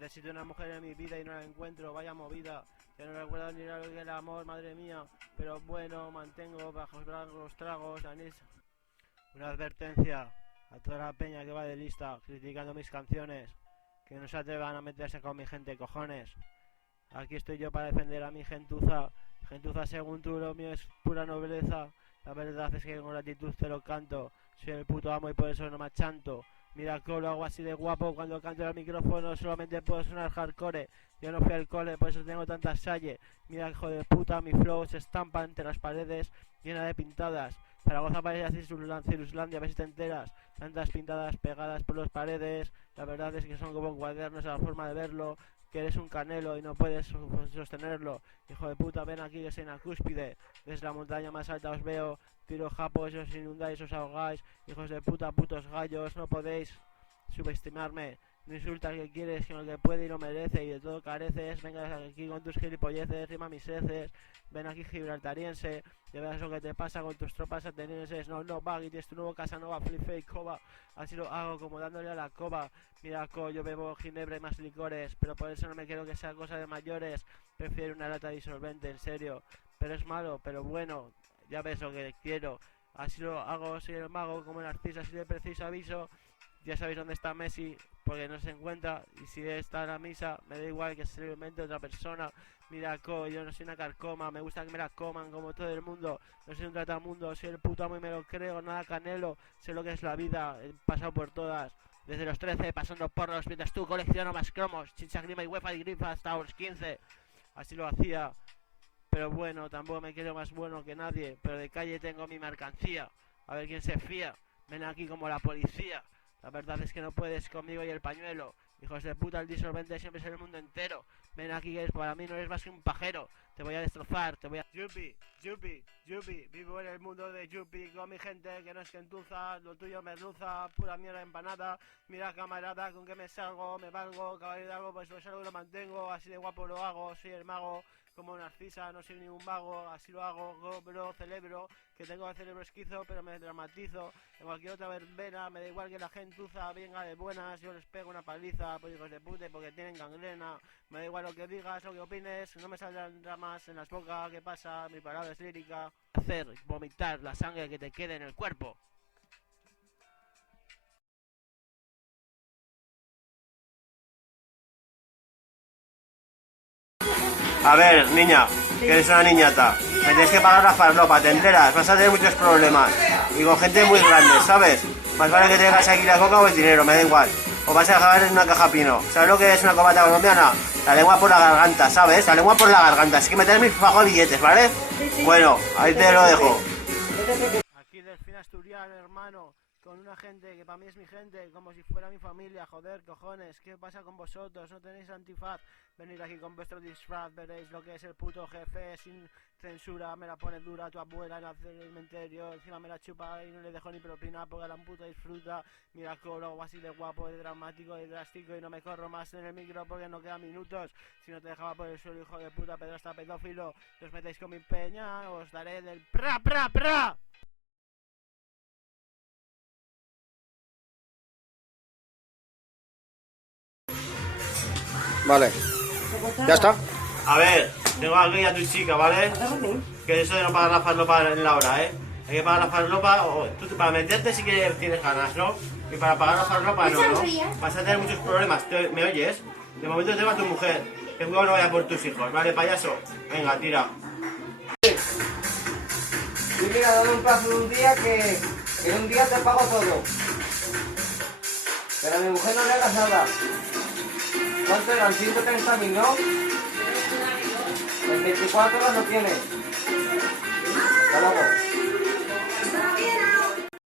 Necesito una mujer en mi vida y no la encuentro, vaya movida. Ya no recuerdo ni lo que es el amor, madre mía. Pero bueno, mantengo bajo los tragos, anís. Una advertencia a toda la peña que va de lista criticando mis canciones. Que no se atrevan a meterse con mi gente, cojones. Aquí estoy yo para defender a mi gentuza. Gentuza, según tú, lo mío es pura nobleza. La verdad es que con gratitud te lo canto. Soy el puto amo y por eso no me achanto. Mira cómo lo hago así de guapo cuando canto al micrófono, solamente puedo sonar hardcore. Yo no fui al cole, por eso tengo tantas salle. Mira hijo de puta, mi flow se estampa entre las paredes llena de pintadas. Zaragoza parece así Ciruslandia, a ver si te enteras. Tantas pintadas pegadas por las paredes. La verdad es que son como cuadernos a la forma de verlo. Que eres un canelo y no puedes sostenerlo. Hijo de puta, ven aquí que soy en la cúspide. Desde la montaña más alta os veo. Tiro japos, os inundáis, os ahogáis. Hijos de puta, putos gallos, no podéis subestimarme. No insulta al que quieres, sino al que puede y lo merece. Y de todo careces, vengas aquí con tus gilipolleces, rima mis heces. Ven aquí gibraltariense, ya verás lo que te pasa con tus tropas atenienses. No, Baggy, tienes tu nuevo Casanova, flip fake, coba. Así lo hago, como dándole a la coba. Mira, yo bebo ginebra y más licores, pero por eso no me quiero que sea cosa de mayores. Prefiero una lata disolvente, en serio. Pero es malo, pero bueno, ya ves lo que quiero. Así lo hago, soy el mago, como Narciso, así de preciso aviso. Ya sabéis dónde está Messi, porque no se encuentra. Y si está en la misa, me da igual que se lo invente otra persona. Mira, yo no soy una carcoma, me gusta que me la coman como todo el mundo. No soy un tratamundo, soy el puto amo y me lo creo, nada canelo. Sé lo que es la vida, he pasado por todas. Desde los 13, pasando porros, mientras tú colecciono más cromos. Chicha, grima y huefa y grifa hasta los 15. Así lo hacía. Pero bueno, tampoco me quiero más bueno que nadie. Pero de calle tengo mi mercancía. A ver quién se fía. Ven aquí como la policía. La verdad es que no puedes conmigo y el pañuelo. Hijos de puta, el disolvente siempre es el mundo entero. Ven aquí que para mí no eres más que un pajero. Te voy a destrozar, te voy a... Yupi, vivo en el mundo de Yupi con mi gente que no es gentuza, lo tuyo merluza, pura mierda empanada. Mira camarada, con que me salgo, me valgo, caballo de algo, pues lo salgo y lo mantengo, así de guapo lo hago, soy el mago. Como Narcisa, no soy ningún vago, así lo hago, bro, celebro, que tengo el cerebro esquizo, pero me dramatizo. En cualquier otra verbena, me da igual que la gentuza venga de buenas, yo les pego una paliza, pues hijos de pute, porque tienen gangrena. Me da igual lo que digas, lo que opines, no me saldrán ramas en las bocas, ¿qué pasa? Mi palabra es lírica. Hacer vomitar la sangre que te quede en el cuerpo. A ver, niña, que eres una niñata. Me tienes que pagar la farlopa, te enteras, vas a tener muchos problemas. Y con gente muy grande, ¿sabes? Más vale que tengas aquí la coca o el dinero, me da igual. O vas a acabar en una caja pino. ¿Sabes lo que es una cobata colombiana? La lengua por la garganta, ¿sabes? La lengua por la garganta. Así que meter mis fajos billetes, ¿vale? Bueno, ahí te lo dejo. Aquí Delfín Asturiano, hermano. Con una gente que para mí es mi gente, como si fuera mi familia, joder, cojones, ¿qué pasa con vosotros? ¿No tenéis antifaz? Venid aquí con vuestro disfraz, veréis lo que es el puto jefe, sin censura, me la pone dura tu abuela en hacer el cementerio, encima me la chupa y no le dejo ni propina porque la puta disfruta, mira cómo así de guapo, de dramático, de drástico y no me corro más en el micro porque no quedan minutos, si no te dejaba por el suelo, hijo de puta, pedrasta pedófilo, os metéis con mi peña, os daré del pra. Vale. ¿Ya está? A ver, tengo aquí a tu chica, ¿vale? Que eso de no pagar la farlopa en la hora, ¿eh? Hay que pagar la farlopa, o tú para meterte sí que tienes ganas, ¿no? Y para pagar la farlopa no, ¿no? Vas a tener muchos problemas, ¿me oyes? De momento te va tu mujer, que luego no vaya por tus hijos, ¿vale, payaso? Venga, tira. Y mira, dame un plazo de un día que en un día te pago todo. Pero a mi mujer no le hagas nada. ¿Cuánto eran? 130.000, ¿no? En 24 horas lo tienes. Hasta luego.